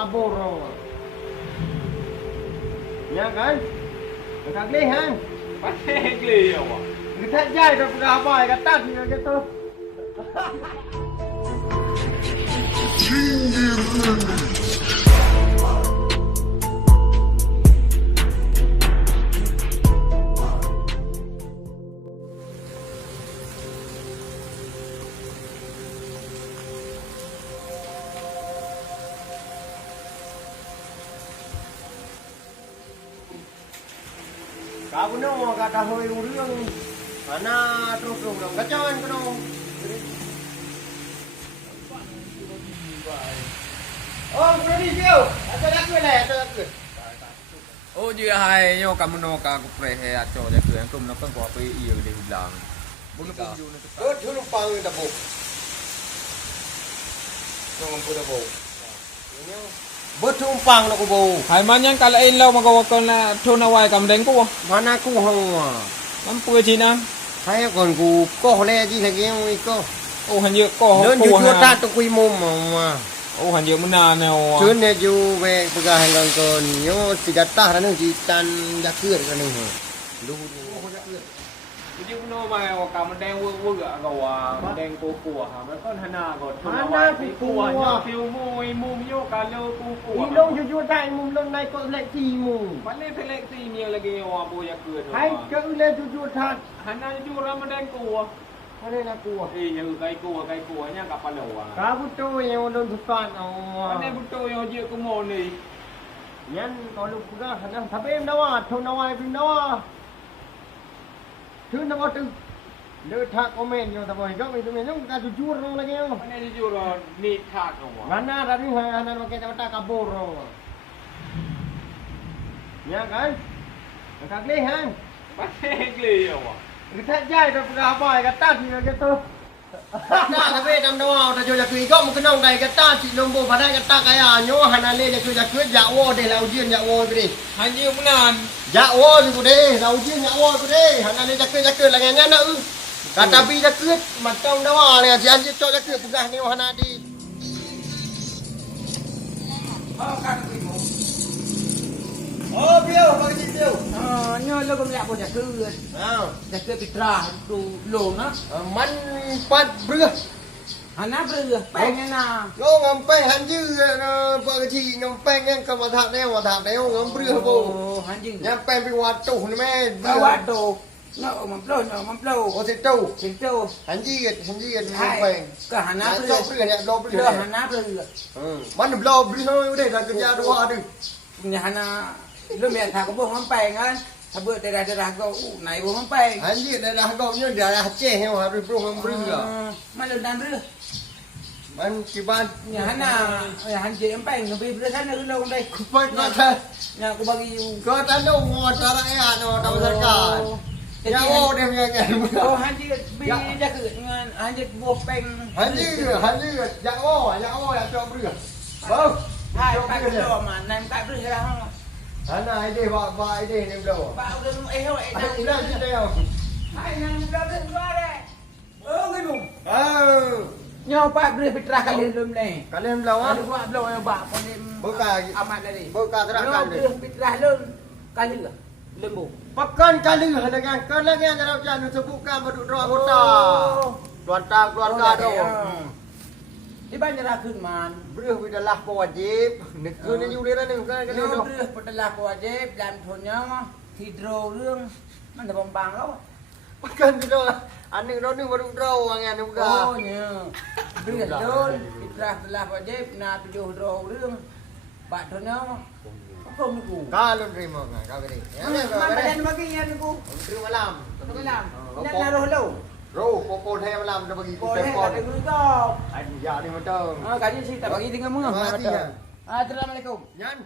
kabur. Ya kan? Dekat lehan. Pasal geli apa? Kita jai dah berapa kata dia gitu. Kau no kata hoi urang mana terus dong kacauan kau. Oh, berani dia. Ada aku lah, ada aku. Oh, dia hai yo kamu no ka ku pre he acho ja ku kum no kan ko pe iyo de hilang. Bukan pun yo no tu. Oh, tu lumpang dah bu. Tolong pu dah bu. Betul umpang nak bu. Hai man yang kalain lau magawa ko na thona wai kam deng ko. Mana aku hang. Mampu chi na. Hai cònกูcó lẽ gì thằng kia không có. Oh han yo ko. Lớn chú chúa ta tôi quy mồm mà. Oh han yo mana neo. Chứ này chú về bây giờ hàng gần còn nhớ chỉ đặt ta là nó chỉ tan ra cửa cái này hả. Lu. Chứ no mai wa kam deng wo ga ga wa deng ko ko ha man kon hana go thona Hana wai ku ku wa ku. yo piu mui mum yo ka lo ku ku. Đi đâu chú chúa ta mồm lần này có lẽ gì mồm. Pan le thele si mi lagi yo wa bo ya ku. Hai cứ lên chú chúa ta. Hana ju ra man deng ku. Cái này là của. Như cái cua nha gặp bà đầu à. Cá bút trôi nhiều đơn thực toàn nào. Anh em bút trôi nhiều dưa cũng mồn đi. Nhân có lúc ra thằng thằng em đâu à, thằng nào ai bên đâu à. Thứ nó có từ. Đỡ thạc có men nhiều thằng ơi, góc này tụi mình không cả chú chua rồi là kêu. Anh em đi rồi nịt thạc không à. Mana ra đi hàng anh em cái ta kabur rồi. Nha cái. Thằng lấy hàng. Bắt hết lì không à. Kita jai dah berapa kata dia gitu. Kata tapi nam doa dah joja kui kau mungkin orang kata si nombo pada kata kaya nyo hanale dia joja kui jawo deh laujian jawo beri. Anh yêu cũng nàn. Jawo ni bude laujian jawo bude hanale jakui lagi ngana u. Kata bi jakui macam doa ni si anjir cok jakui pegah ni hanadi. Oh kan kui mo. Oh biu bagi biu. Nhớ lo cũng lẹ bộ nhà cư pitra tu lồn á Man pat bữa. hắn áp rồi bèn nghe nào Yo ngam pe han dư vợ chị ngam pe ngang cầm thạc đeo ngam bữa bộ. hắn dừng Nham pe bị quạt tủ này mẹ. bao quát đồ nó mắm lâu Có thể tủ. chính châu Hắn gì ngam hai pe. cả hắn áp Hắn rồi lo bữa này lo bữa đưa này. hắn áp rồiมันlo bữa thôi để là cái nhà đồ đi. nhà hắn lúc mẹ thằng có bộ mắm bèn á thằng bữa đây là có này bộ mắm bèn Hắn gì đây là có như là chè heo hả rồi bro ngam bữa. mà lần đàn rưa Man chỉ ban nhà hắn chị em bèn nó bị rưa hắn nó lâu đây phải có thế. nhà có bao nhiêu Có ta đâu ngọt ta lại nó đâu ra cả. Nhà ô đem nghe. hắn chị bị ra cửa hắn chị buộc bèn Hắn gì dạ ô là cho bữa. Vâng. hai cái đồ mà nem cái rưa ra không Hắn này đi vợ đi nem đâu. bao đêm ấy thôi Anh ra đi đâu. hai năm ra đến qua đây cái mùng nhau pak beri pitra kali lum ni Kalian belum ada buat belum yang bak pun Buka amat tadi buka terakan nhau pitra lum kali lembu Pakan kali dengan lagi ada jangan sebutkan berduk doa kota. Keluarga dong. di banyak rakun man Beri adalah wajib. Negeri ni juga ni kan kan nhau dong. beri padalah wajib làm thonnya hidro rươngมันจะบางๆแล้ว Pakan tu Anik ni berduk doa dengan ni buka. oh nya beri don pitra padalah wajib na tujuh hidro rương bak thonnya không được ngủ Kalau terima kau beri. mana dan bagian aku Terima malam. Tôi làm nhận là rồi lâu Ro pokok hay malam dah bagi boleh kita ada guru kau Ai ya ni macam. kaji sih tak bagi tinggal mengah Terima kasih, ya. Assalamualaikum Yan.